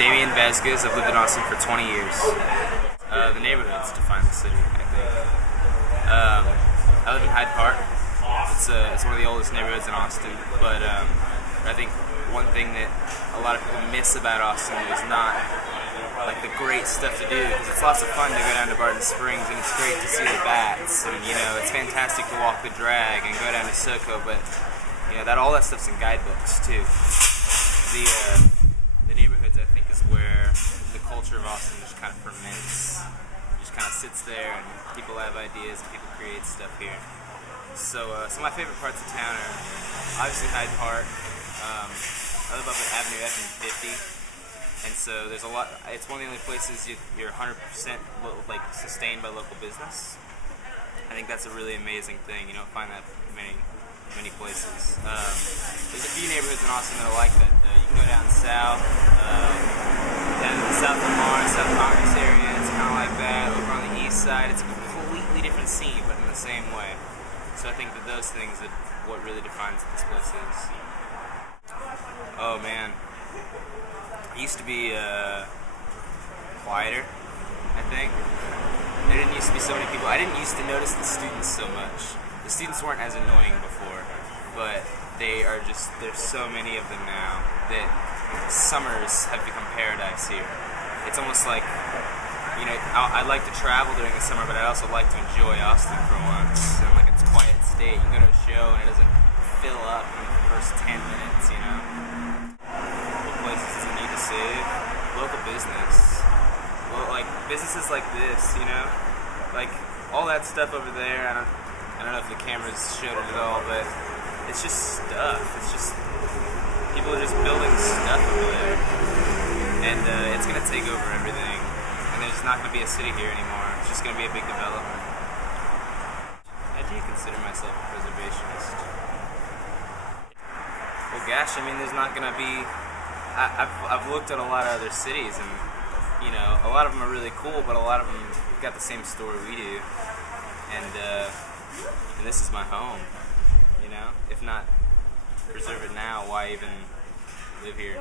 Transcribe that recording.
Vasquez. I've lived in Austin for 20 years. The neighborhoods define the city, I think. I live in Hyde Park. It's one of the oldest neighborhoods in Austin, but I think one thing that a lot of people miss about Austin is not like the great stuff to do, because it's lots of fun to go down to Barton Springs and it's great to see the bats, and it's fantastic to walk the drag and go down to Soco, but all that stuff's in guidebooks too. The neighborhoods, I think, is where the culture of Austin just kind of ferments. It just kind of sits there and people have ideas and people create stuff here. So my favorite parts of town are obviously Hyde Park. I live up at Avenue F and 50, and so there's a lot. It's one of the only places you're 100% sustained by local business. I think that's a really amazing thing. You don't find that many places. There's a few neighborhoods in Austin that are like that. You can go down south, down to the South Lamar, South Congress area. It's kind of like that. Over on the east side, it's a completely different scene, but in the same way. So I think that those things are what really defines what this place is. Oh man, it used to be quieter, I think. There didn't used to be so many people. I didn't used to notice the students so much. The students weren't as annoying before, but there's so many of them now that summers have become paradise here. It's almost like, I like to travel during the summer, but I also like to enjoy Austin for once. And it's a quiet state. You go to a show and it doesn't fill up in the first 10 minutes, What places does it need to save? Local business. Well, businesses like this, all that stuff over there. I don't know if the cameras showed it at all, but it's just stuff. It's just people are just building stuff over there, and it's gonna take over everything. And there's not gonna be a city here anymore. It's just gonna be a big development. I do consider myself a preservationist. Well, gosh, there's not gonna be. I've looked at a lot of other cities, and a lot of them are really cool, but a lot of them got the same story we do, and this is my home. If not preserve it now, why even live here?